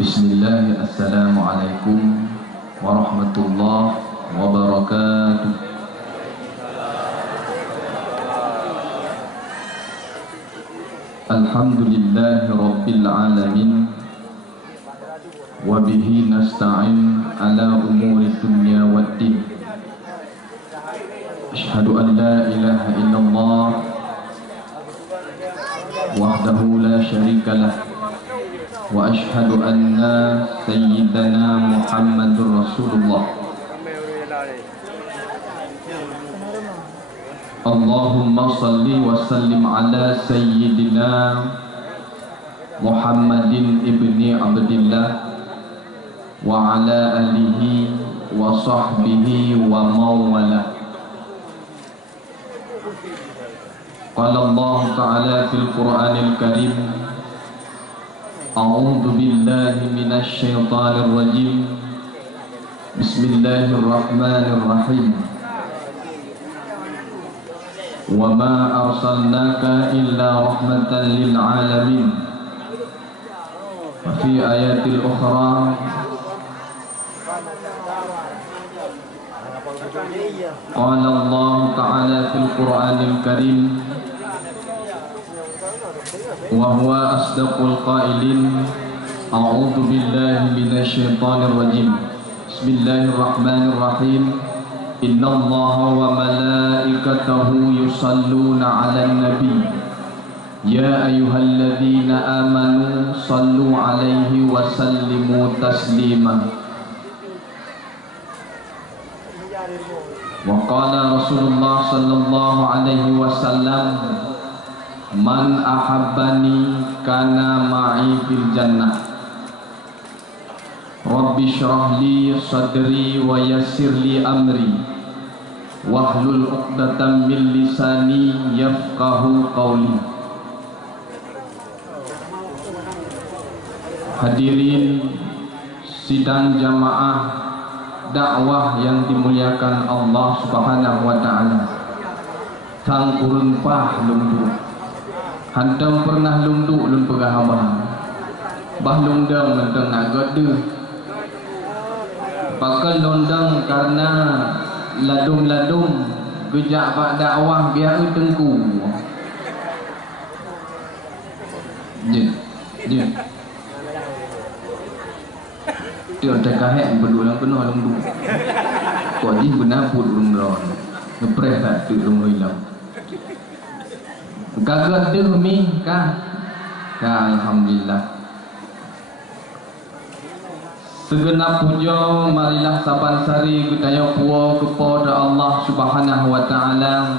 Bismillah, assalamualaikum warahmatullahi wabarakatuh. Alhamdulillahi rabbil alamin, wa bihi nasta'in ala umuri dunya waddin. Ashhadu an la ilaha illallah wahdahu la syarika lah, wa ashhadu anna sayyidana Muhammadur Rasulullah. Allahumma salli wa sallim ala sayyidina Muhammadin ibni Abdillah wa ala alihi wa sahbihi wa mawala. Qala Allah Ta'ala fil Qur'anil Karim, A'udzu billahi minasy syaithanir rajim. Bismillahirrahmanirrahim. Wa ma arsalnaka illa rahmatan lil alamin. Wa fi ayatil ukhra qala Allah Ta'ala fil Qur'anil Karim, wa huwa asdaqul qailin. A'udzu billahi minasy syaithanir rajim. Bismillahirrahmanirrahim. Innallaha wa malaikatahu yusalluna 'alan nabi. Ya ayyuhalladzina amanu sallu 'alaihi wa sallimu taslima. Wa qala Rasulullah sallallahu alaihi wasallam, man ahabbani kana ma'i fil jannah. Rabbi syrah li sadri wa yassir li amri wahlul 'uqdatam min lisani yafqahu qawli. Hadirin sidang jamaah dakwah yang dimuliakan Allah Subhanahu wa taala. Sang urun pah lumdu. Hantam pernah lumdu lun pegah abah. Bah lundang nenteng agade. Pakai lundang karena ladum-ladum gejak pak dakwah biar tengku. Dia. Dia ada kahek berdulang penuh lumdu. Kau di benar pun lumron. Ngepres tak tu lumdu hilang. Gagal demi kah? Alhamdulillah. Segenap puja marilah saban sari kita puwa kepada Allah Subhanahu wa taala,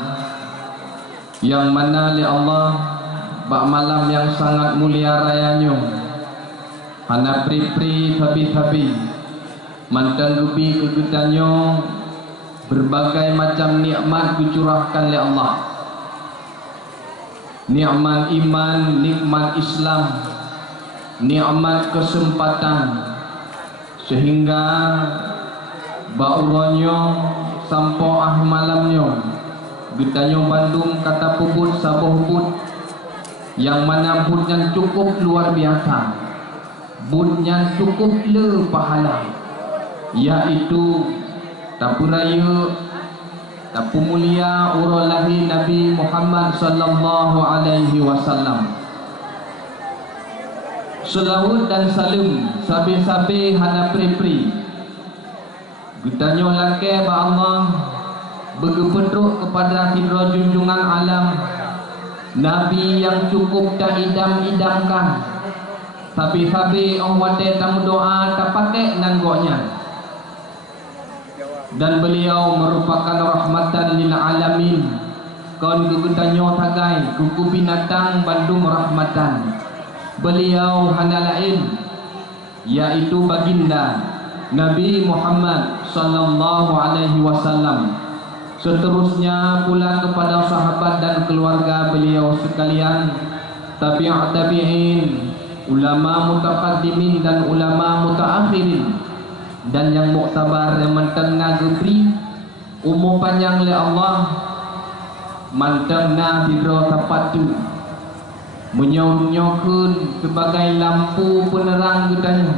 yang mana li Allah bak malam yang sangat mulia rayanya. Hana pri-pri tabi-tabi mantan rupi kegitannya, berbagai macam nikmat dicurahkan oleh Allah. Nikmat iman, nikmat Islam, nikmat kesempatan, sehingga bauronyo sampai malamnya getanyo Bandung kata puput sabuh put, yang mana putnya cukup luar biasa, putnya cukup le pahala, yaitu tapu raya tapu mulia urulahi Nabi Muhammad sallallahu alaihi wasallam. Selawat dan salam sabi-sabi hana pri-pri getanyo lake ba Allah bergepedruk kepada hidra junjungan alam, Nabi yang cukup tak idam-idamkan, sabi-sabi wate tamu doa tak pakai nanggoknya, dan beliau merupakan rahmatan lil alamin. Kon gegetanyo tagai kuku binatang Bandung rahmatan. Beliau hana lain yaitu baginda Nabi Muhammad sallallahu alaihi wasallam. Seterusnya pula kepada sahabat dan keluarga beliau sekalian, tabi'in, ulama mutaqaddimin dan ulama mutaakhirin, dan yang muktabar yang mentengah gebri umur panjang oleh Allah, mantengna hidro tapatu menyau-nyaukan sebagai lampu penerang gedanya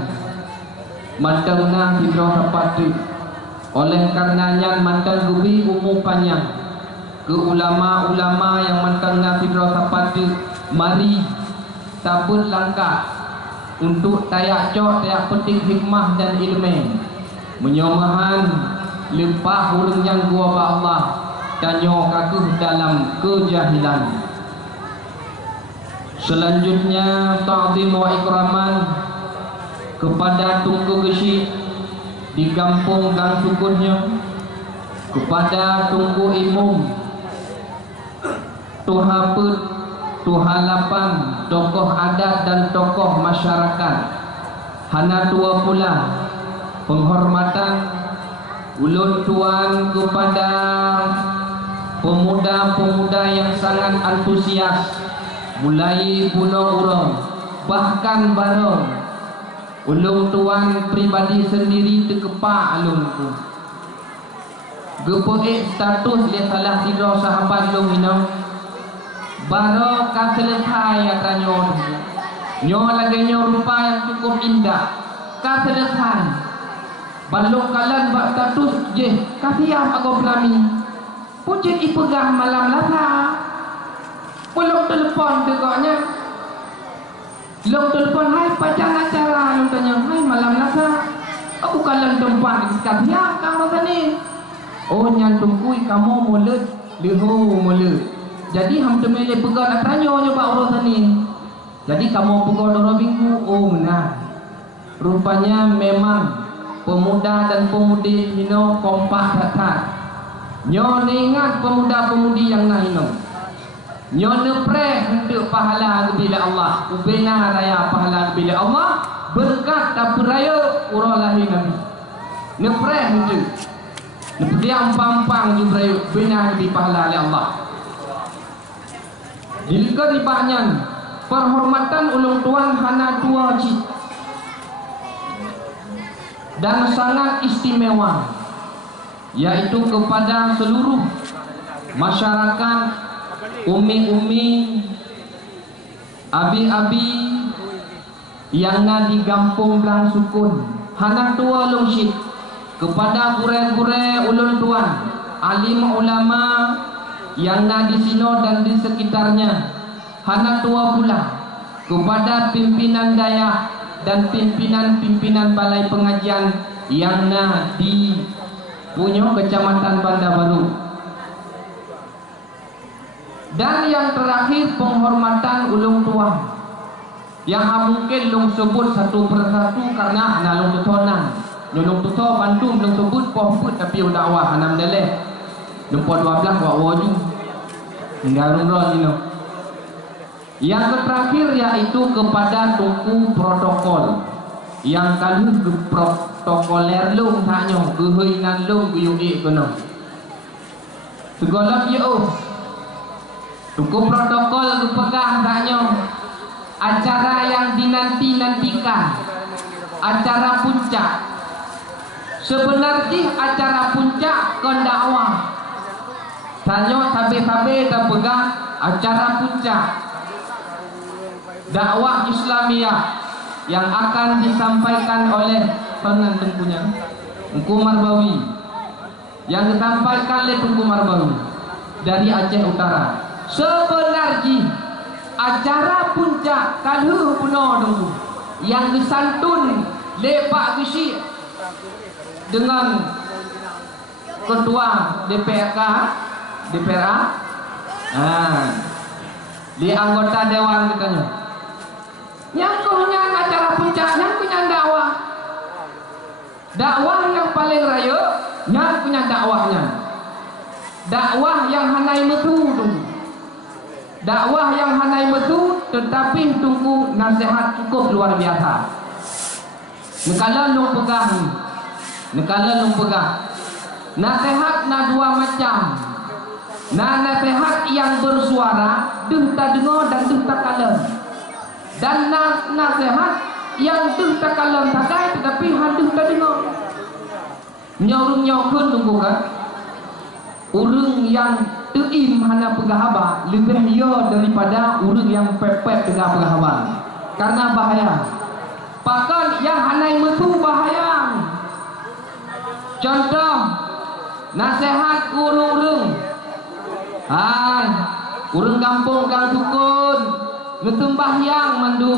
mantangna hidro sapati. Oleh karenanya mantang gubi umum panjang ke ulama-ulama yang mantangna hidro sapati, mari tabut langkah untuk tayak cok tayak penting hikmah dan ilmu menyomahan lempah urang yang gua ba Allah tanyo kakuh dalam kejahilan. Selanjutnya ta'zim wa ikraman kepada Tunku Gesi di kampung Gang Sukunnya, kepada Tunku Imum Tuhaput Tuhalapan, tokoh adat dan tokoh masyarakat. Hana tua pula penghormatan ulun tuan kepada pemuda-pemuda yang sangat antusias, mulai pulau urang bahkan barong ulun tuan pribadi sendiri terkepak alun tu gepoek status dia salah tiga sahabat long ino baru kan selesai ya kanyo nyo lagi nyo rupa yang cukup indah kan selesai balok kalan bak status je kasihan aku berami pucik ipegang malam lasa peluk telepon tegaknya long telepon hai pacar acara long tanya hai malam lasa aku kalan tempat kasihan kamu tadi oh nyantungkui kamu mulut leho mulut. Jadi ham temele pegang nak tanya nyoba urusan ni. Jadi kamu pegang 2 minggu. Oh benar. Rupanya memang pemuda dan pemudi hino kompak datang. Nyo ingat pemuda-pemudi yang nak hino. Nyo nepre untuk pahala bila Allah. Ubena raya pahala bila Allah. Berkat dan beraya urang lahir Nabi. Nepre untuk. Nepre ampang-ampang juga beraya di pahala Allah. Dilika ribanya penghormatan ulung tuan hana 2 cik dan sangat istimewa, yaitu kepada seluruh masyarakat umi-umi abi-abi yang na di kampung Gang Sukun hana 2 ulung cik kepada gure-gure ulung tuan alim ulama yang na di sino dan di sekitarnya hana 2 pula kepada pimpinan daya dan pimpinan-pimpinan balai pengajian yang na di Punyo Kecamatan Bandar Baru. Dan yang terakhir penghormatan ulung tua yang mungkin lung sebut satu persatu karena hana lung tutonan nyolong tuto bantu lung sebut pohput tapi dakwah hana mendeleh Lumpur 12 buat waju hingga rumrah ini. Yang terakhir yaitu kepada Tunku protokol yang kali ke protokoler lung taknya kehinan lung kuyuk kono segala yo Tunku protokol kepegang taknya acara yang dinanti-nantikan, acara puncak. Sebenarnya acara puncak kondakwah tanya sabe-sabe dah pegang acara puncak dakwah Islamiyah yang akan disampaikan oleh pengantinnya Tunku Marbawi, yang disampaikan oleh Tunku Marbawi dari Aceh Utara. Sebenarnya acara puncak kalau puno dulu yang disantun oleh Pak Gesi dengan Ketua DPRA di anggota dewan katanya yang punya acara puncak yang punya dakwah yang paling raya yang punya dakwah yang hanai metu dakwah yang hanai metu tetapi tunggu nasihat cukup luar biasa nekala lu pegang nasihat na 2 macam. Nasihat yang bersuara duh tak dengar dan duh tak kalem, dan nasihat yang duh tak kalem takai tetapi haduh tak dengar. Nyorung-nyorung tunggu kan urang yang teim hana pegahaba lebih ya daripada urang yang pepet dengan pegahaba karena bahaya. Bahkan yang hanai metu bahaya Contoh nasihat urung-urung. Hai, urung kampung kang dukun ngetembah yang mandu.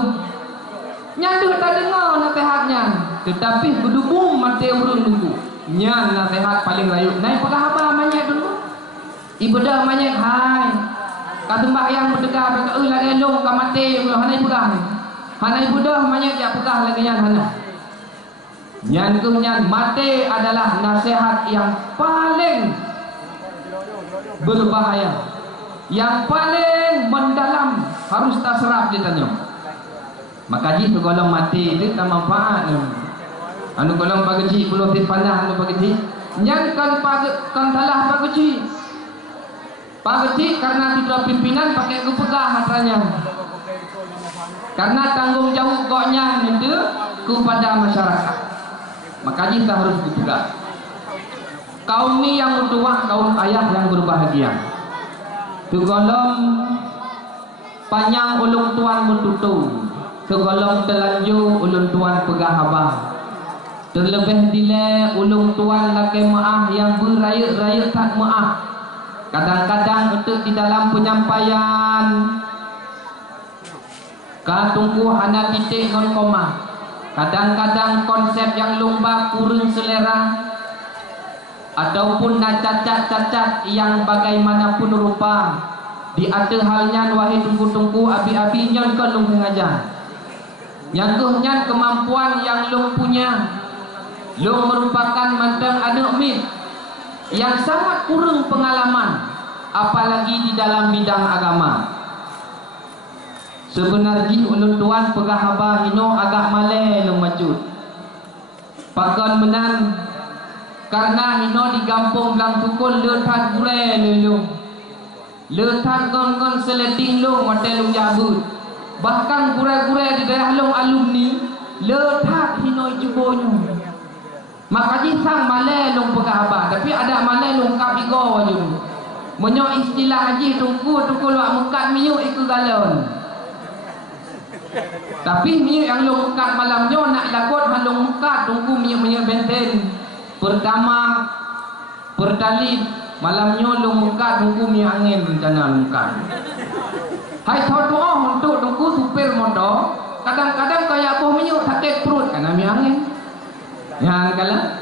Nyandu tak dengar nasihatnya, tetapi berdubung mati urung dulu. Nyan nasihat paling layu. Naik pegah apa banyak dulu. Ibadah banyak hai. Katembah yang berdegah berkata lagi long ka mati hanai pegah. Hanai ibadah banyak jak pegah lagi yang hana. Nyan kunyan mati adalah nasihat yang paling berbahaya, yang paling mendalam, harus tak serap ditanya. Maka ji tu kalau mati itu tak manfaat. Anu kalau pagi puluh tit pandah anu pagi. Nyan kan salah pagi. Pagi karena tidak pimpinan pakai kupegah hatanya. Karena tanggung jawab koknya itu kepada masyarakat. Maka kita harus kupegah. Kaum ni yang berdoa, kaum ayah yang berbahagia. Tu golong panjang ulung tuan mentutu. Segolong telanjur ulun tuan pegah abah. Terlebih dile ulung tuan laki maaf yang beraya-raya tak maaf. Kadang-kadang untuk di dalam penyampaian katungku hana titik non koma. Kadang-kadang konsep yang lumba kurang selera, ataupun cacat-cacat yang bagaimanapun rupa. Di ada halnya wahai tunggu-tunggu abi-abi nyon kon lung ngajar. Yang tuhnya kemampuan yang lung punya. Lung merupakan mantan anak mit yang sangat kurang pengalaman, apalagi di dalam bidang agama. Sebenarnya ulun tuan pegah abah hino agak malai lung macut. Pakon menan karena hino di kampung lang tukul letat gure lelung. Letat gon-gon seleding lung hotel lung jabut. Bahkan gure-gure di daerah long alumni letak hinoi jubonyo. Maka jisang malai long pegah abah, tapi ada malai long kabigo wajun. Menyo istilah haji tungku luak mekat miu iku galon. Tapi miu yang long mekat malamnyo nak lakot halong mekat tungku miu benten. Pertama pertalib malamnyo long mekat tungku miu angin rencana mekat. Hai thot doa untuk tunggu supir motor. Kadang-kadang kayak aku minyuk sakit perut karena mi angin. Ya kala.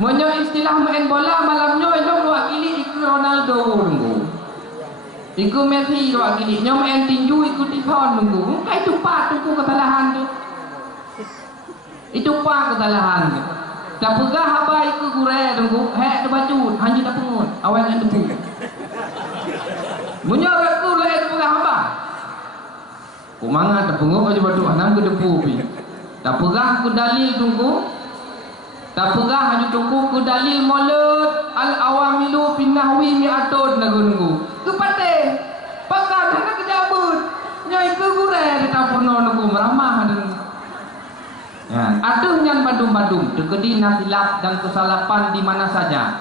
Monyo istilah main bola malamnyo elok dua kili ikut Ronaldo tunggu. Iku Messi dua kili. Nyo main tinju ikut Tifon tunggu. Kai tupa tunggu kesalahan tu. Itu pa kesalahan tu. Tak pegah apa ikut gure tunggu. Hek terbacut, hanji tak pungut. Awan yang debu. Menyorot tu lah itu pegah apa? Kumanga terpunguk aja batu anam ke depu pi. Tak pegah ku dalil tunggu. Tak pegah hanya tunggu ku dalil mulut al awamilu pinahwi mi'atun lagu nunggu. Ku pate. Pakan hendak kejabut. Nyai ke gure kita purno nunggu meramah nunggu. Ya, aduh nyan badum-badum dekedi nasilap dan kesalahan di mana saja.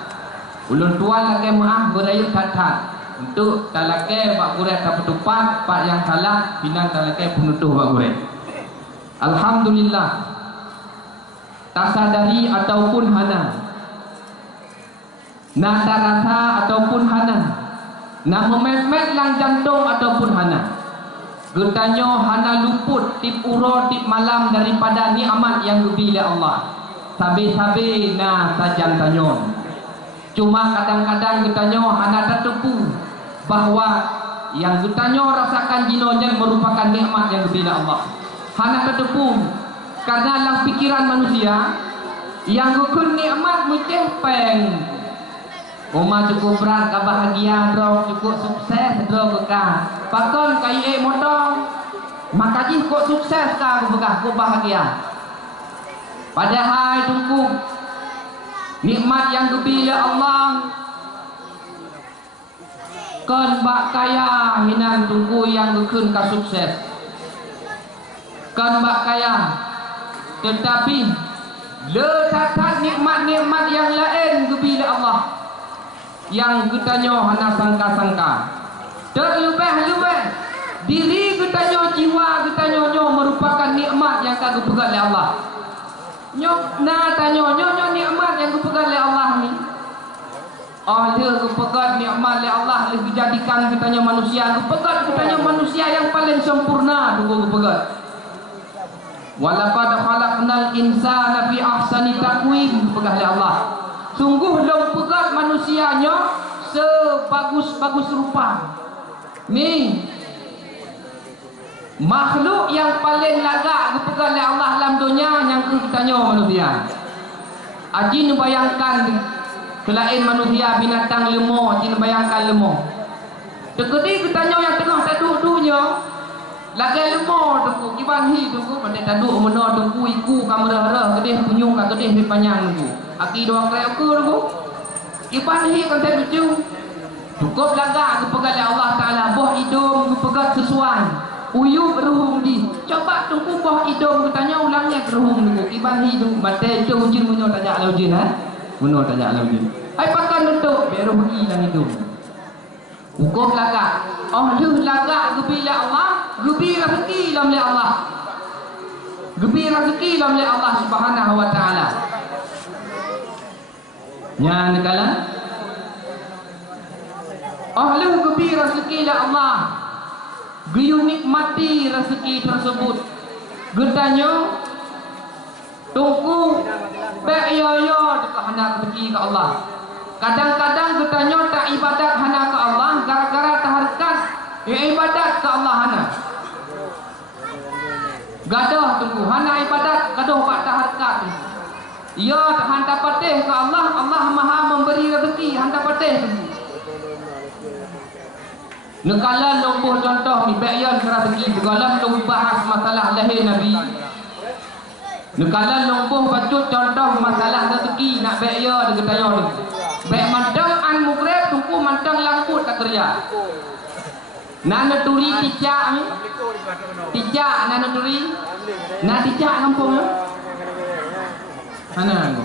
Ulun tuan lagi maaf berayut tat-tat. Untuk talake pak gure tak petupat, pak yang salah binan talake penutuh pak gure. Alhamdulillah. Tasadari ataupun hana, nada rasa ataupun hana, nak memet lang jantung ataupun hana. Gertanyo hana luput tip uro tip malam daripada nikmat yang diberi Allah. Sabe-sabe na sajan tanyon. Cuma kadang-kadang gertanyo hana tertepu bahwa yang gertanyo rasakan jinonya merupakan nikmat yang diberi Allah. Hana tertepu karena dalam pikiran manusia yang gukun nikmat muceh peng. Oma cukup berat kebahagiaan dro, cukup sukses dro bekah. Pakon kai motor, maka jih kok sukses kah bekah, kok bahagia. Padahal tunggu nikmat yang diberi Allah. Kon bak kaya hinan tunggu yang gukun ka sukses. Kon bak kaya, tetapi letakkan nikmat-nikmat yang lain diberi Allah. Yang getanyo hana sangka-sangka. Terlebih-lebih diri getanyo, jiwa getanyo merupakan nikmat yang kagak pegat oleh Allah. Nyok na tanya nyonya nikmat yang kupegang oleh Allah ni. Oh dia kupegang nikmat oleh Allah le dijadikan kitanya manusia. Kupegang kitanya manusia yang paling sempurna tunggu kupegang. Walaqad khalaqnal insana fi ahsani taqwim kupegang oleh Allah. Sungguh long pegang manusianya sebagus-bagus rupa. Ni makhluk yang paling lagak dipegang oleh Allah dalam dunia yang kitanya manusia. Ajin bayangkan selain manusia binatang lemah, ajin bayangkan lemah. Tekedi kitanya yang tengah taduk-duknya lagi lemah tu kiban hi tu pandai taduk mena tu iku kamera-kamera kedih punyung ka kedih di panjang tu. Aki dua krek ke tu. Kiban hi kan saya lucu. Cukup lagak dipegang oleh Allah Taala, boh hidung dipegang sesuai. Uyup ruhum di coba tunggu boh hidung katanya ulangnya ruhum tu iban hidung batai tu ujin munyo tajak laujin ha munyo tajak laujin ai pakan nutuk biar pergi lang hidung hukum lagak oh lu lagak gebi ya Allah gebi rezeki lam li Allah gebi rezeki lam li Allah Subhanahu wa taala nya negala oh lu gebi rezeki la Allah Guyun nikmati rezeki tersebut. Getanya tunggu baik yo dekat hendak pergi ke Allah. Kadang-kadang getanya tak ibadat hana ke Allah gara-gara taharkat ibadat ke Allah hana. Gadah tunggu hana ibadat gadah bak taharkat. Ya hantar patih ke Allah, Allah Maha memberi rezeki hantar patih tunggu. Nekalan lumpuh contoh ni bayan rezeki dalam lumpuh bahas masalah lahir Nabi. Nekalan lumpuh bacut contoh masalah rezeki nak bayan dia tanya ni. Baik mandang an mugrib tungku mandang langkut tak kerja. Nana turi tijak ni. Tijak nana turi. Nak tijak kampung ni. Mana aku?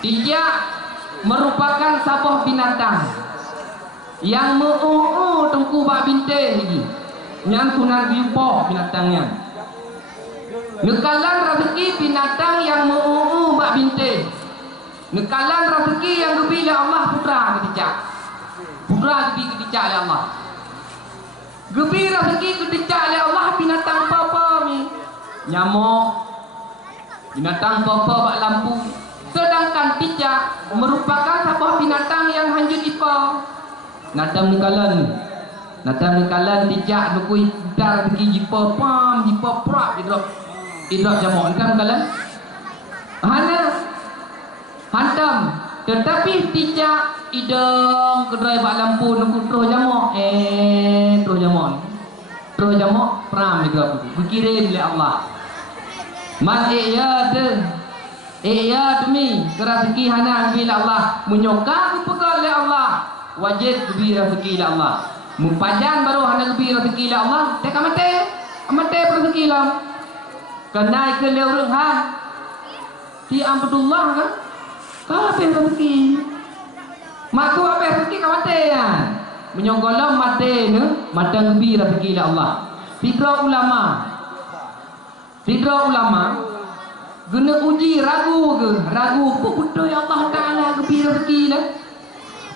Tijak merupakan sabah binatang yang tengku bak binte lagi yang tunan biupoh binatangnya nekalan rezeki binatang yang bak binte nekalan rezeki yang gebila Allah putra ketijak putra gebi ketijak oleh Allah gebi rezeki ketijak oleh Allah binatang apa ni nyamuk binatang apa bak lampu sedangkan tijak merupakan sebuah binatang yang hanjut ipa Natam nikalan dijak nukui dar pergi jipa pam jipa prak idrak jamak natam nikalan hana hantam tetapi dijak idang kedai bak lampu nuku terus jamak terus jamak pram juga berkirim oleh Allah man demi rezeki hana bila Allah menyokang pegang oleh Allah wajib lebih rezeki lah Allah. Mumpajan baru hendak lebih rezeki lah Allah. Teka mate rezeki lah. Kenai ke leureung han. Ti Abdullah kan? Apa rezeki? Maku apa rezeki ka mate ya. Menyonggolam mate ne, mate lebih rezeki lah Allah. Fikra ulama guna uji ragu apa betul ya Allah Taala lebih rezeki lah.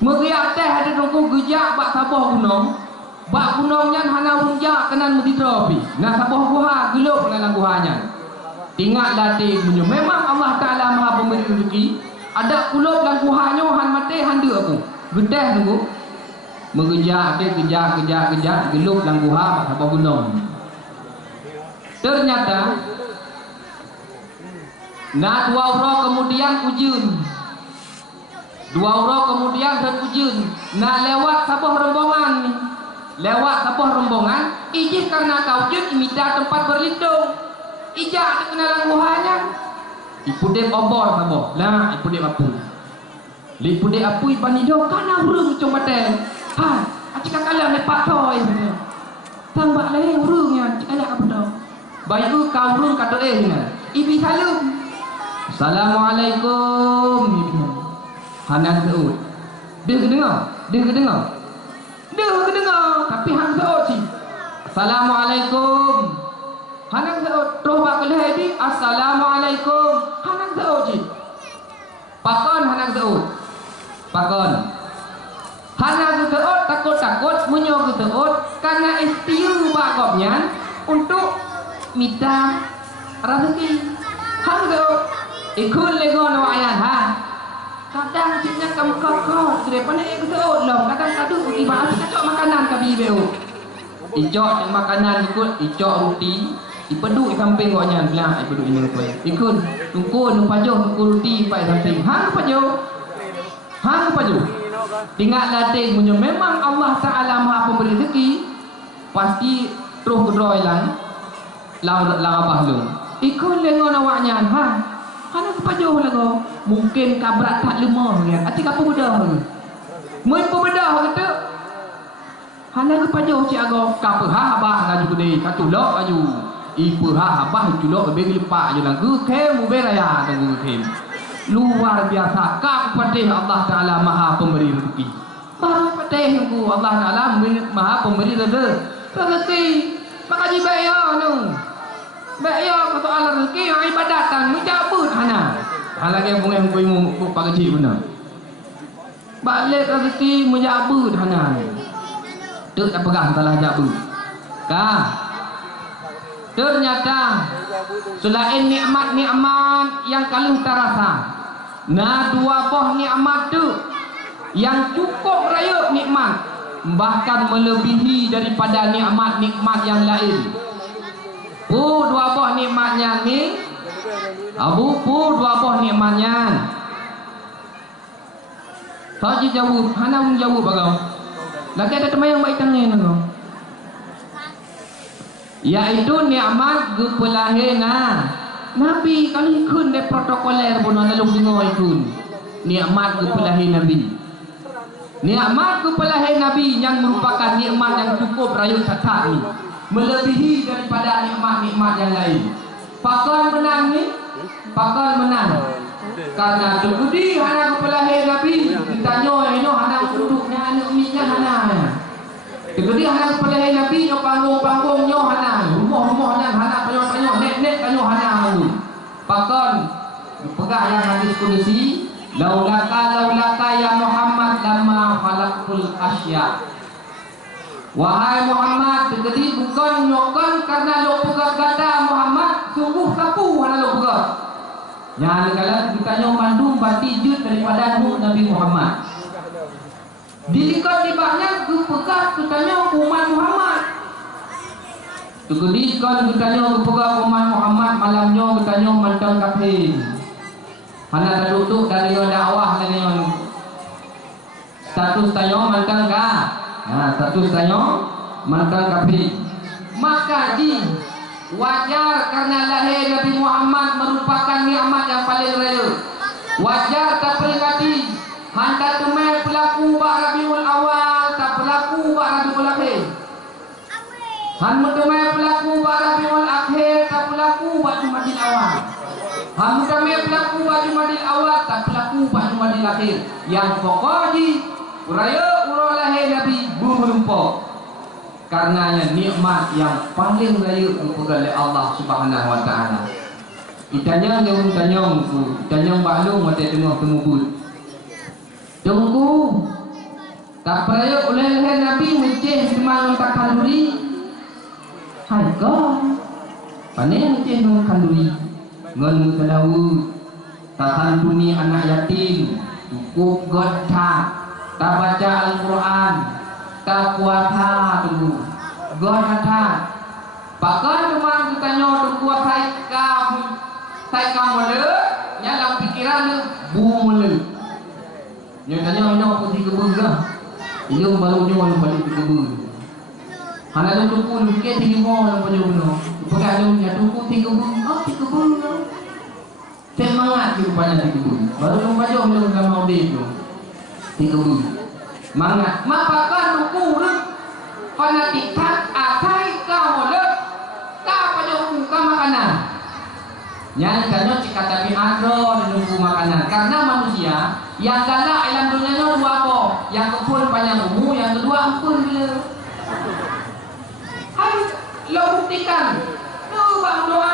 Meriak teh ada tunggu gejak bak sabah gunung. Bak gunungnya hana runjak kenan mudidropi. Nah sabah guha gelup dalam guhanya. Tinggal latih punya. Memang Allah Taala Maha pemberi rezeki. Ada kulub dalam guhanya han mati handa aku. Gedah tunggu. Mengejak gelup dalam guha bak sabah gunung. Ternyata nah 2 orang kemudian ujun. 2 orang kemudian berujun. Nah lewat sebuah rombongan ni. Lewat sebuah rombongan. Ijih karena kau ujun minta tempat berlindung. Ijak kenalan guhanya. Ipudek obor sabo. Lah ipudek apu. Lipudek apu iban hidup kana urung cuma teh. Ha, acik kala me patoy. Tambah leh urungnya acik kala apa dah. Bayu kau urung kata ni. Ibi salam. Assalamualaikum. Hanan seut. Dia kedengar. Tapi hang seut si. Assalamualaikum. Hanang seut terus bak kelih di assalamualaikum. Hanang seut ji. Pakon hanang seut. Pakon. Hanang seut takut-takut munyo seut karena istiu bakopnya untuk minta rezeki. Hang seut ikut lego no ayan ha. Kadang cipnya kamu kokok daripada ikut seut long kadang kadu pergi bahas kacau makanan kabi beu. Ijok makanan ikut ijok roti ipedu samping koknya bilang ipedu ini kau ikut tungku nu pajo tungku roti pai samping hang pajo tinggal latih munyo memang Allah Taala Maha pemberi rezeki pasti terus kedroi lang abah lu ikut lengo nawaknya hang pajo lago mungkin kabrak tak lemah ya ati kapu bedah mun pebedah kata hana kepajo ci ago kapu ha abah ngaju gede katulok aju ibu ha abah tulok be lepak je lagu kem beraya tunggu kem luar biasa kap patih Allah Taala Maha pemberi rezeki baru patih ku Allah Taala Maha pemberi rezeki maka ji bayar nu bayar kata Allah rezeki ibadatan menjabut hana halage bungai mu pak kecil benar balik rezeki menjabut hana tu tak pegang salah jabut kah ternyata selain nikmat-nikmat yang kaluh terasa nah dua buah nikmat tu yang cukup raya nikmat bahkan melebihi daripada nikmat-nikmat yang lain dua buah nikmatnya ni dua buah nikmatnya saja jauh hana jauh bagau lagi ada teman yang baik tangan tu yaitu nikmat gepelahena Nabi kali ikun de protokoler bono nalung dengo ikun nikmat gepelahe Nabi nikmat gepelahe Nabi yang merupakan nikmat yang cukup rayu satak ni melebihi daripada nikmat-nikmat yang lain pakal menang ni pakal menang karena duduk hana gepelahe Nabi ditanya ino hana duduknya hana uminya hana jadi hana gepelahe Nabi nyo panggung-panggung nyo hana rumah-rumah dan hana panyo-panyo net-net kanyo hana tu pakal pegang yang hadis kudusi laulaka ya Muhammad lama khalaqul asya wahai Muhammad jadi bukan nyokon karena lo pegang kata Muhammad sungguh kapu hana lo pegang yang kalau kita nyo mandum bati jut daripada Nabi Muhammad dilikat di banyak ke pegang kita nyo umat Muhammad tukudi kan kita nyo pegang umat Muhammad malamnya kita nyo mandang kafir hana duduk dari dakwah dari status tayo mandang ka status tayo mandang kafir maka wajar karena lahir Nabi Muhammad merupakan nikmat yang paling raya wajar tak peringati handa tumai pelaku Rabiul Awal tak pelaku Rabiul Akhir handa tumai pelaku Rabiul Akhir tak pelaku Jumadil Awal handa tumai pelaku Jumadil Awal tak pelaku Jumadil Akhir yang pokok raya urang lahir Nabi berlumpur karenanya nikmat yang paling raya dipegang oleh Allah Subhanahu wa taala. Itanya tanyong balung mate tengah temubut. Tunggu. Tak peraya oleh lahir Nabi menceh semang tak kanduri. Hai God. Panen menceh nang kanduri. Ngon kalawu. Tak tuni anak yatim. Cukup God tak baca Al-Quran. Tak puasa dulu gua kata bahkan teman kita nyoto gua sai kamu le dalam pikiran le bung le nyatanya ino putih kebun dah ilmu baru nyo balik ke kebun hana lu pun ke tinggi mo lo panyo no pegang lu nya tu putih kebun di kebun semangat di rupanya di kebun baru lu panyo lu enggak mau di kebun mangat mapakan ukurun fanatik atai kamu le ka pajo ka makanan nyan kanyo cikata bi andro nunggu makanan karena manusia yang galak dalam dunia nya dua apa yang kepul panjang umur yang kedua ampun bila hai lo buktikan bang doa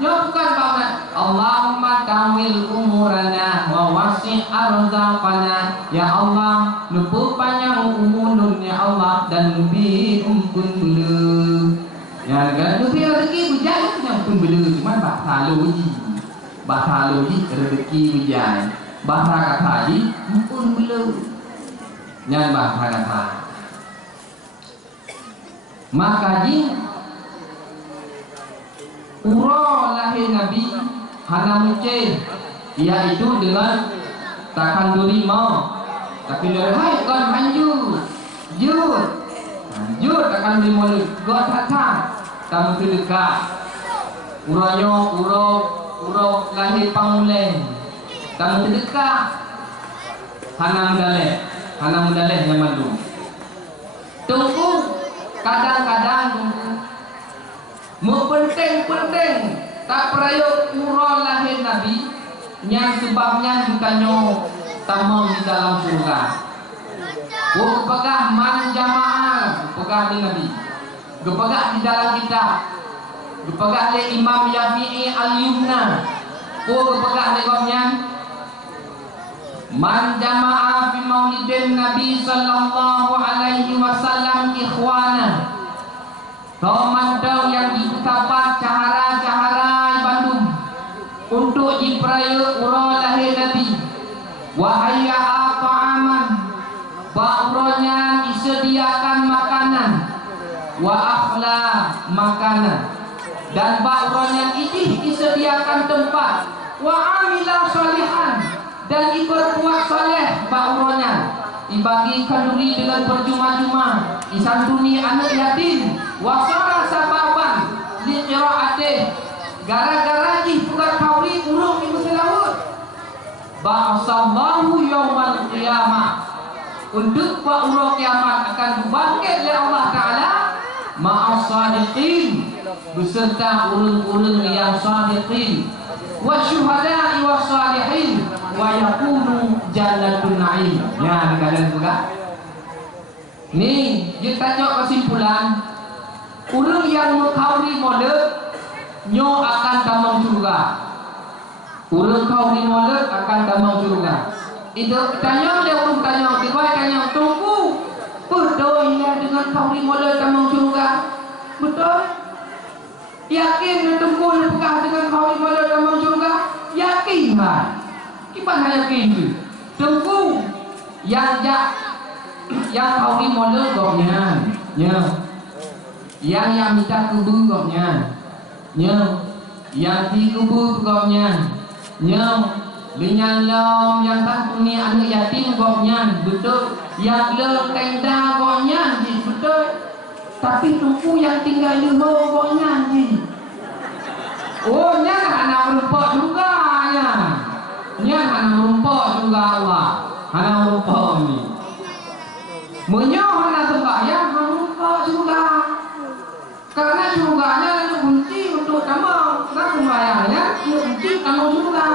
nyobukan banget. Allahumma tawil umurana wa wasi' arzaqana. Ya Allah, lupa panjang umurun ya Allah, dan lebih umpun belu. Ya kan lebih rezeki bujai yang pun belu, cuma bahasa logi rezeki bujai. Bahasa kata ji umpun belu. Yang bahasa kata. Maka ji uro lahir Nabi hana mucin, iaitu dengan takkan duri mau, tapi lehai kon manjur jur takkan duri mau go tata tamu terdekat uro lahir panguleng tamu terdekat hana mudaleh yang malu tunggu kadang-kadang penting tak perayuk uro lahir Nabi yang sebabnya ditanya tamam di dalam surga. Kepegah man jamaah, kepegah di Nabi, kepegah di dalam kitab, kepegah oleh Imam Yafi'i Al-Yumna, kepegah oleh komnya man jamaah fi maulidin Nabi sallallahu alaihi wasallam ikhwana. Kau mantau yang diucapkan cahara-cahara Bandung untuk diperaya urang lahir Nabi. Wahaya ta'aman, ba'uronya disediakan makanan. Wa akhla makanan, dan ba'uronya ini disediakan tempat. Wa amila salihan, dan ikut buat saleh ba'uronya. Dibagikan duri dengan berjuma-juma, disantuni anak yatim, wasara sababan di qiraatih, gara-gara ih bukan kauri urung di musim laut. Ba'asallahu yawmal qiyamah, untuk urung kiamat akan dibangkit oleh Allah Ta'ala ma'as sadiqin, beserta urung-urung yang sadiqin, wa syuhada'i wa salihin, wa yakunu jannatul na'im. Ya, kalian buka. Nih, dia tanya kesimpulan. Urang yang mengkauri molek nyo akan damang surga. Urang kauri molek akan damang surga. Itu tanya dia urang tanya, dia tanya tunggu. Betul ya dengan kauri molek damang surga? Betul? Yakin tunggu lepekah dengan kauri molek damang surga? Yakin kan? Gimana yakin tu? Tunggu yang kauri molek goknya. Ya. Yang minta kubur goknya, yang dikubur goknya, linyang yang tantuni anak yatim goknya, betul. Yang le tenda goknya, betul. Tapi tunggu yang tinggal di luar goknya, oh nya anak merumpok juga nya anak merumpok juga Allah, anak merumpok ni. Menyoh anak sembahyang merumpok juga. Karena surganya itu kunci untuk kamu, karena sembahyangnya itu kunci kamu surga.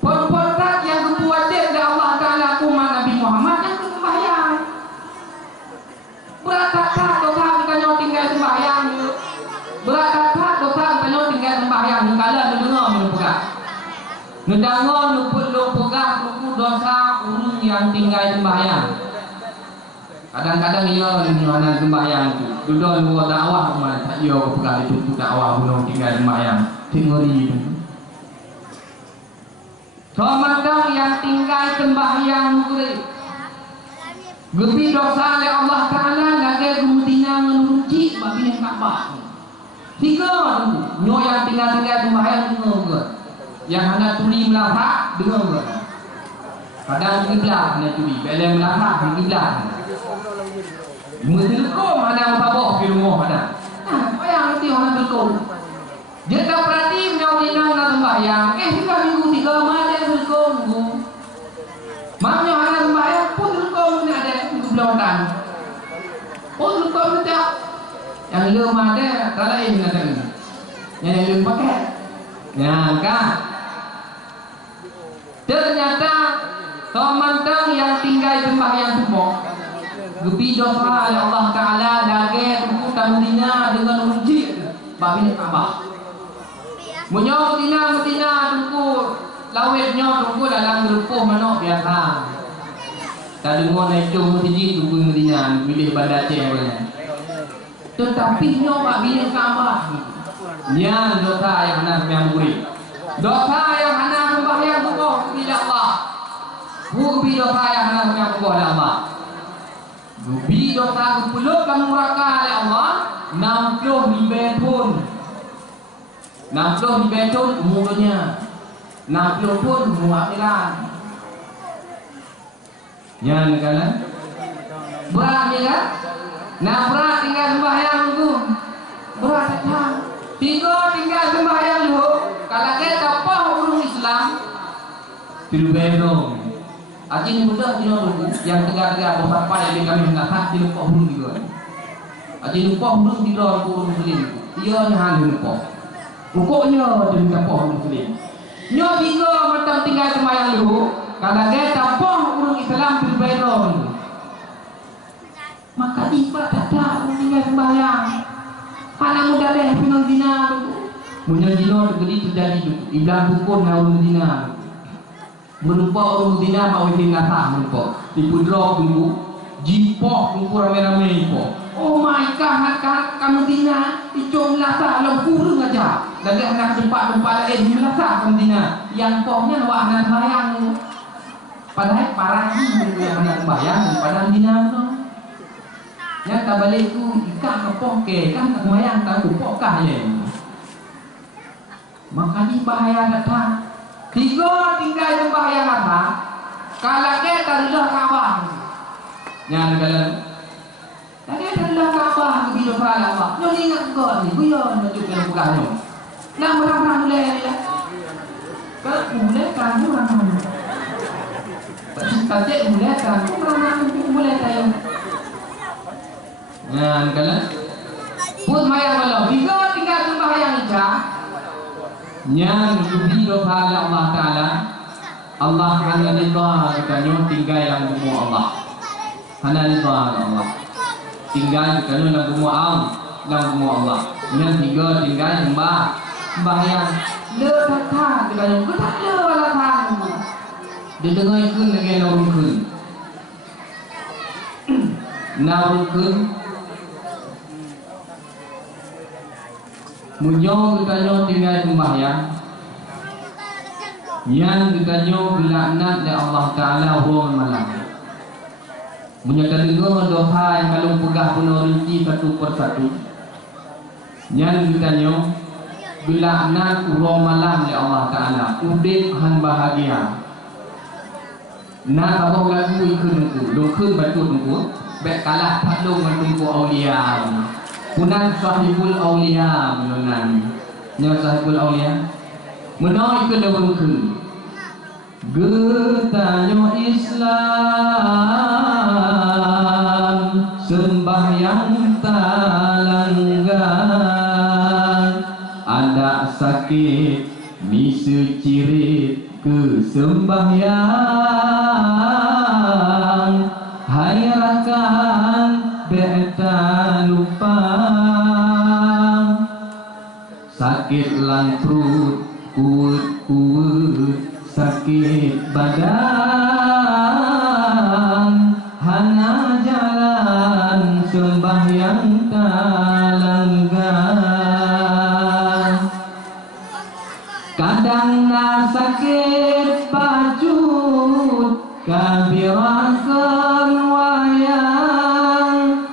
Perbuatan yang kebuatan dari Allah Ta'ala umat Nabi Muhammad yang sembahyang. Berat-berat dosa kita tinggal sembahyang. Berat-berat dosa kita tinggal sembahyang. Kalau dengar minum pegang, mendengar lu pegang dosa urung yang tinggal sembahyang. Kadang-kadang ia mana sembahyang tu, duduk luar dakwah mana tak ia pegang itu dakwah bunuh tinggal sembahyang, tingori itu. Semandang yang tinggal sembahyang gurih, gebi dosa oleh Allah Taala, naga kemudian menunci babi yang Ka'bah. Tiga tu, nyo yang tinggal sembahyang dengar ke, yang hendak tuli melahak dengar ke. Kadang kiblat nak tuli, bila melahak kiblat. Mentelkom ada tabok di rumah ada. Apa yang nanti orang telkom? Dia tak perhati menjauhinan nak sembahyang. Hingga minggu 3 mana telkom? Maknya anak sembahyang pun telkom ni ada minggu belautan. Pun telkom tak. Yang lem ada tak lain kata ni. Yang lem pakai. Ya kan? Ternyata semandang yang tinggal sembahyang semua. Gebi dosa oleh Allah Ta'ala, lagi tunggu Medina dengan uji babi Kaabah. Munyo Medina tunggu lawetnya tunggu dalam rupuh manok biasa. Kalau mau naik jom tinggi tunggu Medina pilih bandar cewek. Tetapi nyo babi Kaabah. Nya dosa yang hendak yang murid. Dosa yang hendak membahayakan tubuh kepada Allah. Bukan dosa yang hendak membahayakan kepada Allah. Gubi dosa kepuluh kamu neraka oleh Allah 60 ribu pun 60 ribu pun umurnya 60 pun umur akhirat. Ya negara berat ya kan? Nah berat tinggal sembahyang tu berat tak? Tinggal sembahyang tu kalau kita apa hukum Islam tiru bedong. Aji mudah di dulu yang tegak-tegak berapa yang kami hendak di lupa hulu juga. Aji lupa hulu di dalam hulu muslim. Ia nyahan lupa. Pokoknya dia lupa hulu muslim. Nyo tiga macam tinggal sembahyang dulu. Kalau dia tapah hulu Islam di bedong. Maka tiba tak ada tinggal sembahyang. Anak muda deh pinang zina dulu. Punya zina terjadi iblan hukum hulu zina. Merupa orang zina mau tinggalkan merupa tipu drop dulu jimpok dulu rame-rame po. Oh my god kamu zina icom lasa lo kurung aja lagi anak tempat-tempat lain lasa kamu zina yang poknya awak anak bayang padahal parah ni yang anak bayang daripada zina tu yang tak balik tu ikan kepok ke kan tak bayang tak kupok kah ya makanya bahaya datang. Tiga tinggal sembahyang apa? Kalau kita dah Kaabah. Yang kalau kita dah Kaabah ke video file apa? Nyo ingat kau ni, buaya nak cuba bukannya. Nak berapa mulai ya? Kalau mulai kan orang mana? Tapi mulai kan orang mana mulai tayo. Yang kalau pun mayang malam. Tiga tinggal sembahyang aja. Yang lebih dosa Allah Ta'ala Allah hanya rida katanya tinggal dalam rumah Allah hanya rida Allah tinggal katanya dalam rumah Allah yang tiga tinggal sembahyang le kata katanya kita le walaupun dia dengar ikut lagi narukun Munyo katanya tinggal sembahyang yang katanya berlaknat dari Allah Ta'ala orang malam. Munyo terdengar dosa yang kalau pegah penuh rinci satu persatu yang katanya berlaknat orang malam dari Allah Ta'ala udip han bahagia. Nak abang lagu ikut nunggu dongkun batu nunggu baik kalah tak long menunggu awliya Kunan sahibul awliya menunan Nya sahibul awliya Menoi ke daun ke Getanyo Islam Sembahyang talanggan Ada sakit Misu cirit ke sembahyang Hayrakan Beta lupa sakit lang perut kuut sakit badan hana jalan sembahyang talanggan kadang na sakit pacut kabirakan wayang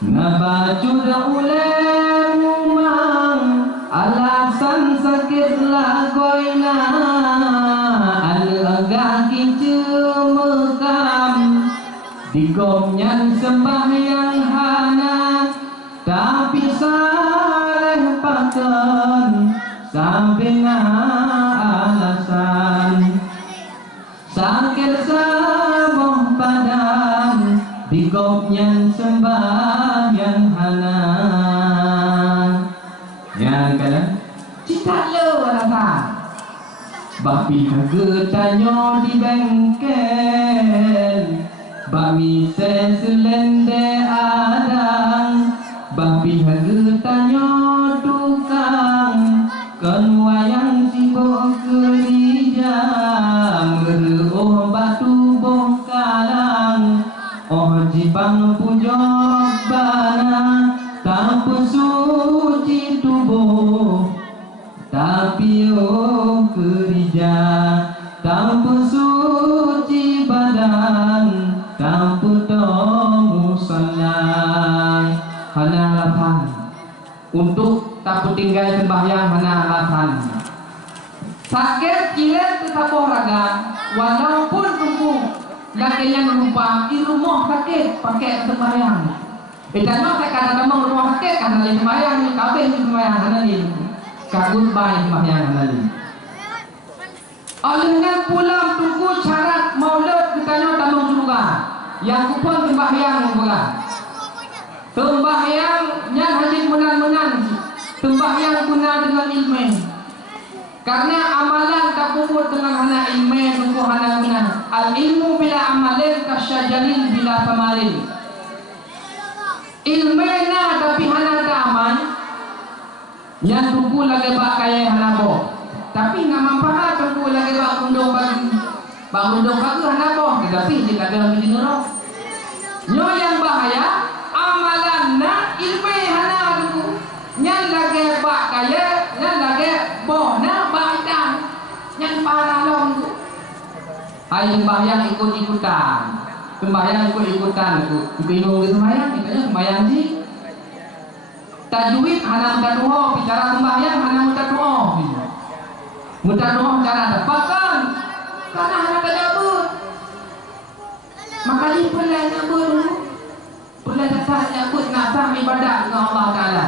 nabaju ulem umang alasan sakit lagoina al-agak cemekam digomnyan sembahyang hana tapi saleh paten sampai alasan sakit saboh badan digomnyan sembahyang hana yang kala cita lo rasa bapi getanyo di bengkel bami seselende adang bapi Kan wayang sibuk kerja meruh batu bongkalang oh jipang pujo bana tanpa suci tubuh tapi oh kerja tanpa suci badan tanpa tomu sanai hana alasan untuk tak tinggal sembahyang hana alasan sakit kilat tetap olahraga walaupun tunggu laki yang lupa di rumah sakit pakai sembahyang jangan saya kata nama rumah sakit karena di sembahyang ni kabeh di sembahyang hana ni kagut baik sembahyang hana ni dengan pulang tunggu syarat maulid kitanya tamang surga yang kupon sembahyang bukan sembahyang yang hajit menan-menan sembahyang guna dengan ilmu karena amalan tak kubur dengan hana ilmu tunggu hana guna al ilmu bila amalin kasyajalin bila samalin ilmu na tapi hana tak aman yang tunggu lagi bak kaya hana boh tapi nak manfaat tunggu lagi bak kundung bagi bak kundung bagi hana boh tetapi jika dalam biji nurok nyo yang bahaya amalan na ilmu hana tunggu nyan lagi bak kaya nyan lagi boh na bak ikan nyan parah long tu hai sembahyang ikut-ikutan sembahyang ikut-ikutan bingung ke sembahyang kitanya sembahyang sih tajwid hana muta doa bicara sembahyang hana muta doa muta doa cara dapatkan karena hana tajabut maka ni pulai nyabut pulai datang nyabut nak sah ibadat dengan Allah Ta'ala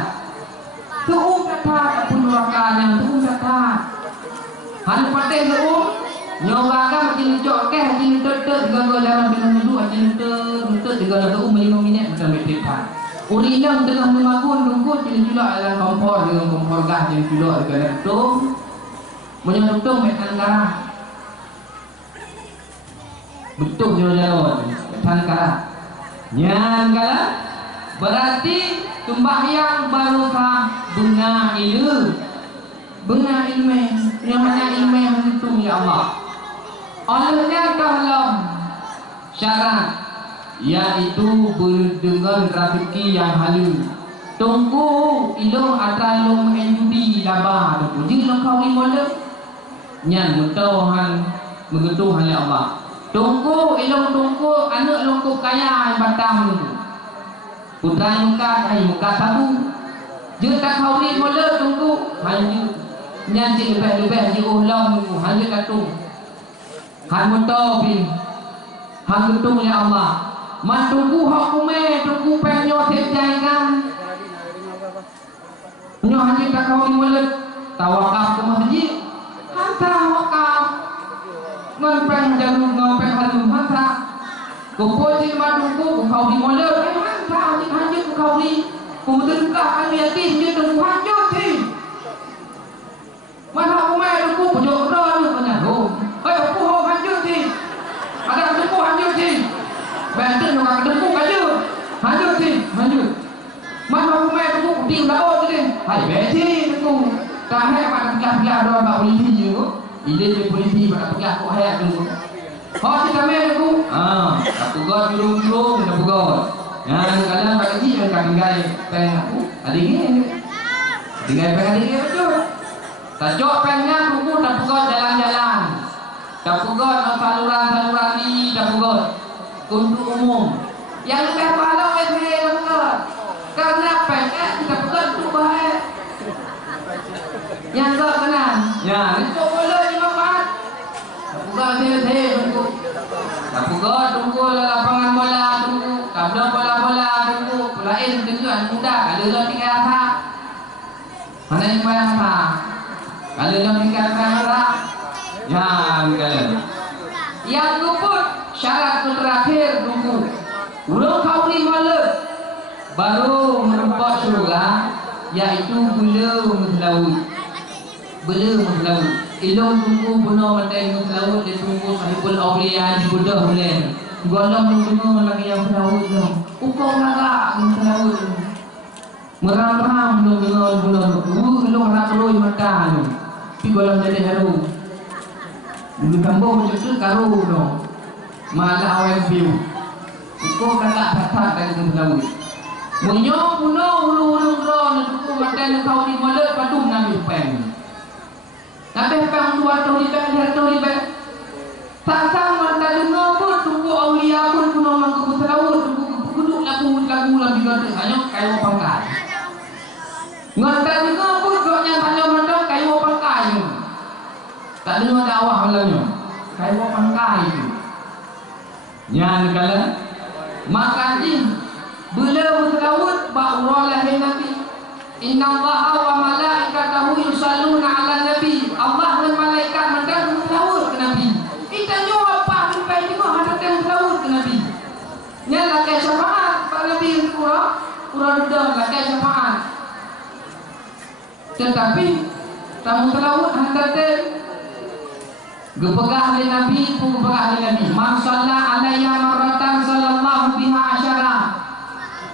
tu'um datang pun wakanya tu'um datang hana patih tu'um nyobakan macam jok ke macam ter dengan dalam dengan dulu macam ter dengan tu'um 5 minit macam berdekat urinam tengah mengagun tunggu jadi julak dalam kompor dengan kompor gas jadi julak dengan tu'um menyentuh metan darah betul jauh-jauh metan darah nyan kala berarti sembahyang barokah bunga ilmu yang mana ilmu yang menentu ya Allah olehnya dalam syarat yaitu dengan rezeki yang halus tunggu ilmu ada ilmu judi labah tunggu jika kau dimulai nyan mutuhan mengetuhan ya Allah tunggu ilmu tunggu anak lungkup kaya yang batang tunggu putra muka kai muka sabu jika kau dimulai tunggu hanya nyan cik lebih-lebih cik ulang tunggu hanya katung han mutawin han ketung ya Allah man tunggu hak kume tunggu penyo tejai kan nyo hanya tak kau dimulai tawakaf ke masjid hantar wakaf ngepeng jalu ngepeng halu hantar kumpul cik madungku kau dimulai hantar hanya kau di kemudian kami yatim dia tunggu hanyut sih mana kume tunggu pojok roh penyaru ayo puho hanyut sih ada tunggu hanyut sih banten juga tunggu hanyut sih hanyut mana kume tunggu ting lao tu hai besi tunggu tak hai pada pegang-pegang doa bak polisi je ile je polisi pada pegang kok hai tunggu ho si kami tunggu tak pugot biru-biru tak pugot yang kadang pada ji yang tinggal peng aku adik tinggal peng adik betul tak jok pengnya tunggu tak pugot jalan-jalan tak pugot saluran-saluran ni tak pugot untuk umum yang lebih pahala saya tak pugot karena pengnya kita pugot untuk bahaya yang tak kenal ya itu boleh dimanfaat tak pugot saya tunggu tak pugot tunggu lapangan bola tunggu kabel bola-bola tunggu pulain tujuan mudah kalau lo tinggal apa mana yang bayang apa kalau lo tinggal apa ya kalian yang luput syarat terakhir tunggu urung kau ni malam baru menempat surga yaitu bela melaut ilmu tunggu benar mandai melaut dia tunggu sahibul awliya di budah boleh golong tunggu lagi yang melaut tu ukur naga melaut meram-ram dengan bulan lu harap lu mentah tu. Tapi kalau jadi haru. Dulu kampung macam tu karu tu. Malah awal view. Ukur kakak-kakak dari kampung laut. Menyok puno hulu-hulu drone tu makan kau di mulut padum nabi pen. Tapi peng dua tu di peng dia tu di peng. Tak sama tak dengar pun tunggu aulia pun puno mang kampung laut tunggu duduk lagu lebih gede hanya kayu pangkai. Ngerti juga pun koknya hanya mendok kayu pangkai. Tak dengar dakwah malamnya. Kayu pangkai itu. Yang kala maka ni bila berselawat ba'urah lahir Nabi. Inna Allaha wa malaikatahu yusalluna ala Nabi. Allah dan malaikat mendak berselawat ke Nabi. Kita nyoba apa sampai juga ada yang berselawat ke Nabi. Nyala ke syafaat Pak Nabi kurang dah lagi syafaat. Tetapi tamu selawat hendak gepegah oleh Nabi pun gepegah oleh Nabi. Man shalla alayya marratan sallallahu biha asyara.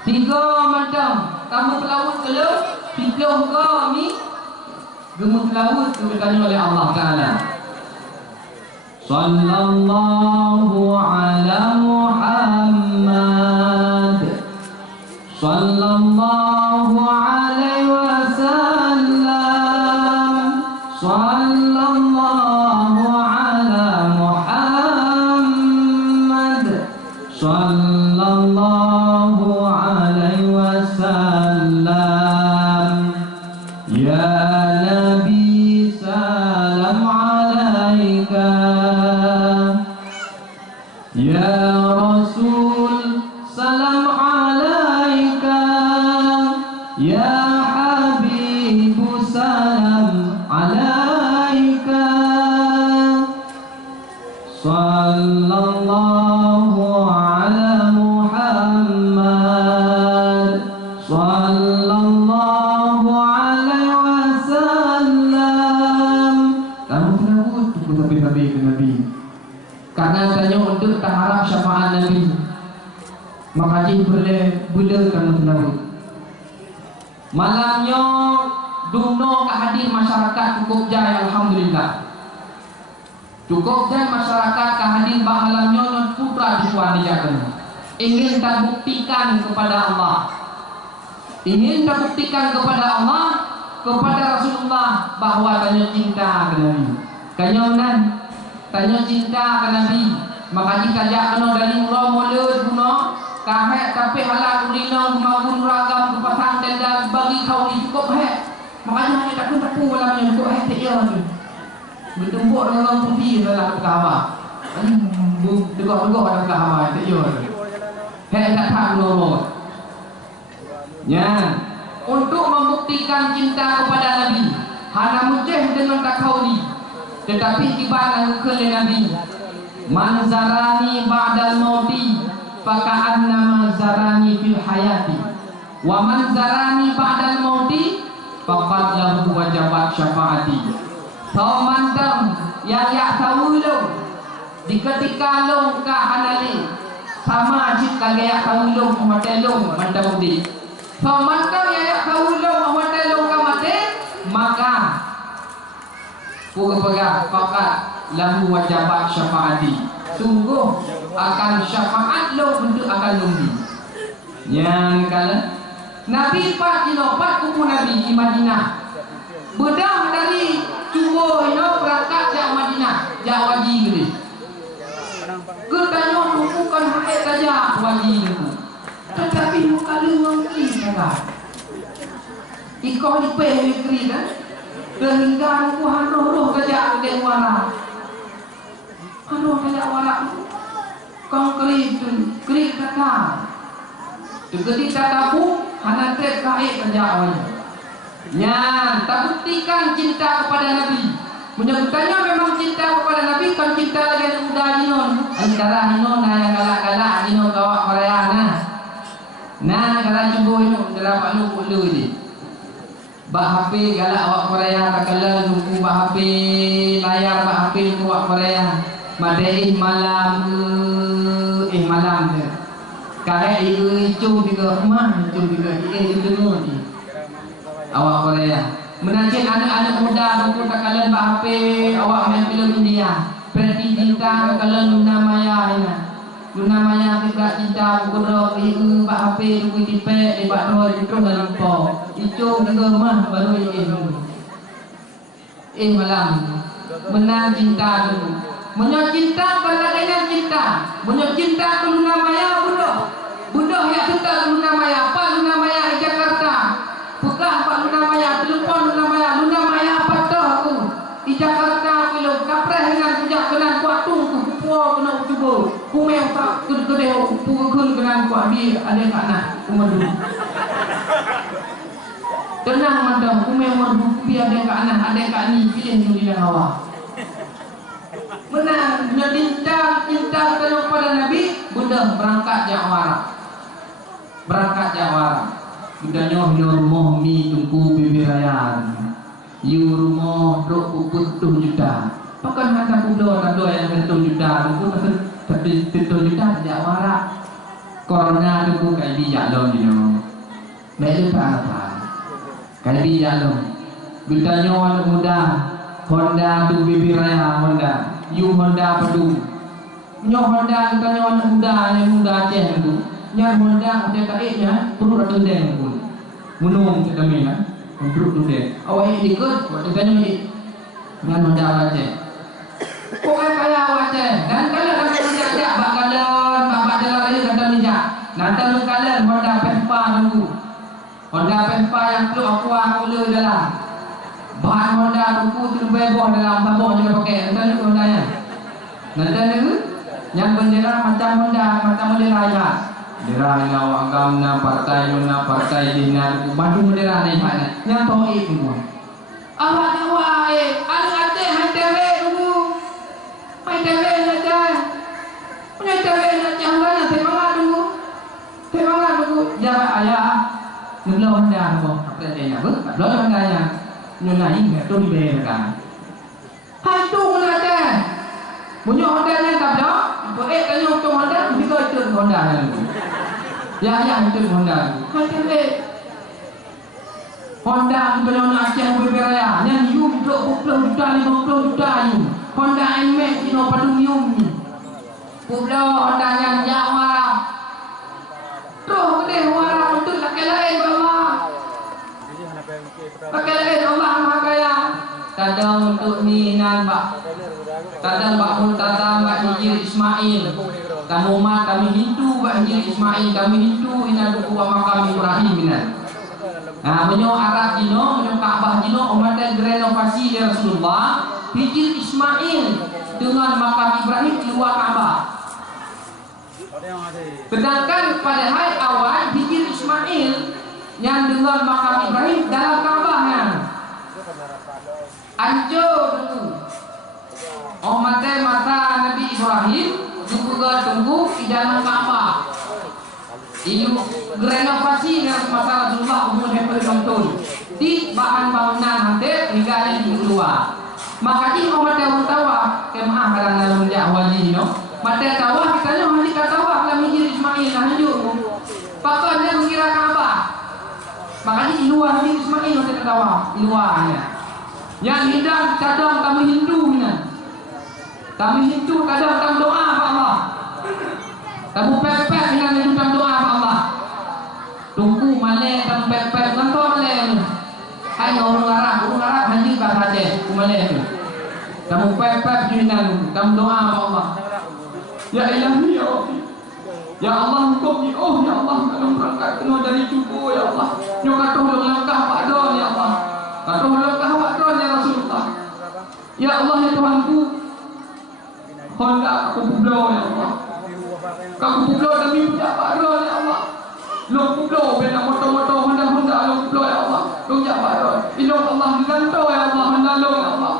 3 macam kamu selawat kalau 3 kami gemuk selawat diberikan oleh Allah Taala. Sallallahu ala Muhammad sallallahu alaihi wasallam sallallahu ala Muhammad sallallahu alaihi wasallam. Ya Nabi salam alaika, ya Rasul salam alaika, ya Habibu salam alaika. Sallallahu ala Muhammad sallallahu alaihi wasallam. Kamu kenapa tu tapi ke Nabi? Karena tanya untuk tak harap syafaat Nabi. Maka dia bila kamu kenapa? Malamnya duno ke hadir masyarakat cukup jaya, alhamdulillah. Cukup jaya masyarakat ke hadir malamnya non putra disuan dijaga. Ingin tak buktikan kepada Allah. Ingin tak buktikan kepada Allah, kepada Rasulullah bahawa tanya cinta ke Nabi. Kanyonan tanya cinta ke Nabi. Maka jika jangan dari mula mulut guna kahek tapi halal ulina maupun ragam kepasang dan bagi kau ni cukup hek. Makanya hanya tak tapu malamnya cukup hek tak ya tu. Bertumbuk dengan putih dalam kahwa. Tegak-tegak dalam kahwa tak ya. Hek tak tahu nomor. Ya, untuk membuktikan cinta kepada Nabi, hana mujah dengan takauli, tetapi ibadah ke Nabi. Manzarani ba'dal mauti faka'anna manzarani fil hayati, wa manzarani ba'dal mauti faqad lahu wajabat syafaati. Tahu mandam yang tahu lo di ketika lo ka hanali sama jika gaya tahu lo matelo mandam di. So mantap ya kaulo matelo ka mate maka puga paga pakat lahu wajabat syafaati. Sungguh akan syafaat lo untuk akan lumbi. Yang kala Nabi Pak Jinopat kuku Nabi di Madinah. Bedah dari Cubo ino berangkat ke Madinah, jak wajib ni. Ketanya bukan haid saja wajib ni. Tetapi muka lewang ni saja. Ikau di pehikri kan? Sehingga aku hanuh saja ke warna. Hanuh saja warna. Konkret tu, krik kata. Ketika tabu, hana tek kait saja awalnya. Ya, tak buktikan cinta kepada Nabi. Menyebutkannya memang cinta kepada Nabi, kan cinta dengan udah dinon. Antara dinon yang galak-galak dinon kawak Korea nah kalau cuba ini dapat lu ini. Bak HP galak awak Korea tak kalah nunggu bak HP layar bak HP nunggu awak Korea. Madai malam malam dia. Karek itu juga mah itu juga itu ni. Awak Korea Menanjit anak-anak muda untuk tak kalian HP awak main film India. Preti cinta kalian Luna Maya ini. Luna Maya tidak cinta bergerak itu pak HP itu dipek di pak dua itu dalam po. Itu juga mah baru ini. Malam menang cinta dulu. Menyok cinta berlagaknya cinta. Menyok cinta ke Luna Maya budak yang cinta ke Luna Maya. Pak Luna Maya di Jakarta. Bukan Pak Luna Maya, telepon Luna Maya apa tahu aku di Jakarta kilo kapreh dengan sejak kenan kuat tu kupuo kena cuba kumel tak gede kupu kenan kuat di ada kana kumadu tenang madam kumel madu bi ada kana ni pilih dulu yang awak menang cinta kepada Nabi budak berangkat Jawara budanya rumah mi tungku bibirayan yu rumah dok puput 7 juta pakan hantar pudo yang 7 juta tungku tapi 7 juta tidak warak corona tungku kayak bijak dong melu apa kayak bijak dong budanya anak muda Honda tu bibiraya Honda yu Honda pedu nyo Honda budanya anak muda yang muda Aceh tu yang Honda ada kaitnya perlu ada deng pun munung kami ya perlu tu deng awak ikut waktu tanya ni dengan Honda Aceh kok kaya Aceh dan kalau ada minyak bakalan bapak jalan raya ada minyak nanti lu kalian Honda Vespa dulu Honda Vespa yang perlu aku le dalam bahan Honda buku tu beboh dalam babok juga pakai nanti Honda nya nanti yang bendera macam Honda macam bendera ya bendera awak gamna partai dina madu bendera ni mana yang toik semua awak anu Aceh hai tewe dulu hai tewe aja punya tewe nak jangan semangat dulu jarak ayah belum Honda kok apa dia belum Honda nya nyunai enggak tu di kan hai tu Aceh punya Honda nya tak ada tanya untuk Honda kita itu Honda ya itu Honda Honda punya Aceh beberapa yang yum 20 juta 50 juta yum Honda NMAX kino padung yum ni pula Honda yang Jawara tuh gede warah untuk pakai lain Allah Maha Kaya kadang untuk ni nampak kadang Pak Muntazam Pak Hijir Ismail kamu mah kami Hindu Pak Hijir Ismail kami Hindu ina duku makam Ibrahim ina nah menyo Arab dino menyo Ka'bah dino umat renovasi ya Rasulullah Hijir Ismail dengan makam Ibrahim keluar Ka'bah sedangkan pada hari awal Hijir Ismail yang dengan makam Ibrahim dalam Ka'bahnya hancur dulu mata Nabi Ibrahim juga tunggu di dalam Ka'bah. Ini renovasi dengan masa Rasulullah umur tahun di bahan bangunan nanti hingga yang di keluar. Maka di umat yang tawa kemah kadang dalam wali no. Mata tawa kita nya hari tawa dalam Hijir Ismail lanjut. Pakon dia mengira Ka'bah. Maka di luar Hijir Ismail mata tawa di luarnya. Yang hidang kadang kami Hindu nya. Kami Hindu kadang doa kepada Allah. Kamu pepet dengan dalam doa kepada Allah. Tunggu malai kamu pepet kantor malai. Hai orang Arab haji kat Aceh, malai tu. Kamu pepet dengan kamu doa kepada Allah. Ya Ilahi ya Rabbi. Ya Allah hukum ni ya Allah kalau berangkat kena dari cukup ya Allah. Nyo kata langkah Pak Don ya Allah. Kata langkah Pak Don ya Rasulullah. Ya Allah ya Tuhanku. Honda aku publo ya Allah. Kamu publo demi punya Pak Don ya Allah. Lo publo bena motor Honda lo publo ya Allah. Lo ya Pak Don. Ilo Allah diganto ya Allah Honda lo ya Allah.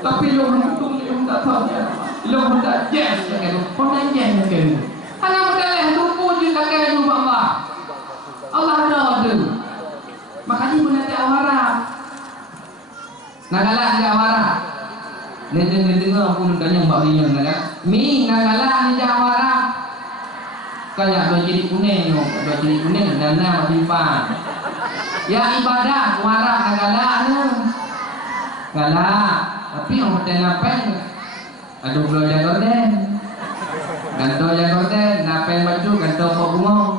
Tapi lo untung ni Honda tahu ya Allah. Lo Honda Jazz ya kan. Honda Jazz ya kan. Anak muda leh tupu je kakek juga Allah. Allah ada tu. Makanya pun nanti awara. Nagalah dia awara. Dengar pun tanya Mbak Rian kan. Mi nagalah ni Jawara. Kayak dua jadi kuning dan nama simpan. Ya ibadah muara galak galak, tapi orang hotel napeng aduh belum yang gorden, ganto yang gorden, napeng baju ganto kok bungong.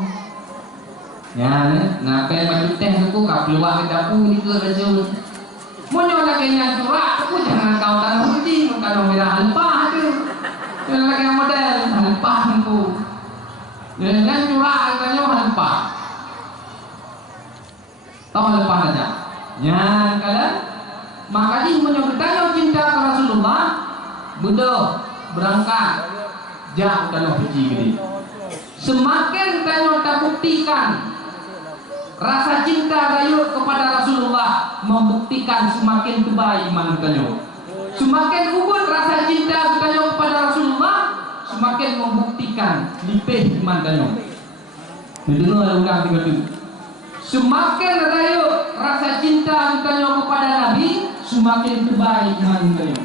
Ya, napeng baju teh aku kau keluar ke dapur itu baju. Munyo lagi yang curah, aku jangan kau tanam putih, kalau merah lupa tu. Yang lagi yang model lupa aku. Yang curah katanya lupa. Tahu lupa saja. Yang kalian makanya menyebutkan cinta ke Rasulullah, Buddha berangkat jauh dalam haji gede. Semakin kamu tak buktikan rasa cinta kayu kepada Rasulullah, membuktikan semakin tebal iman kayu. Semakin ubud rasa cinta kayu kepada Rasulullah, semakin membuktikan lipih iman kayu. Dengar ulang tiga kali. Semakin kayu rasa cinta kayu kepada Nabi, semakin tebal iman kayu.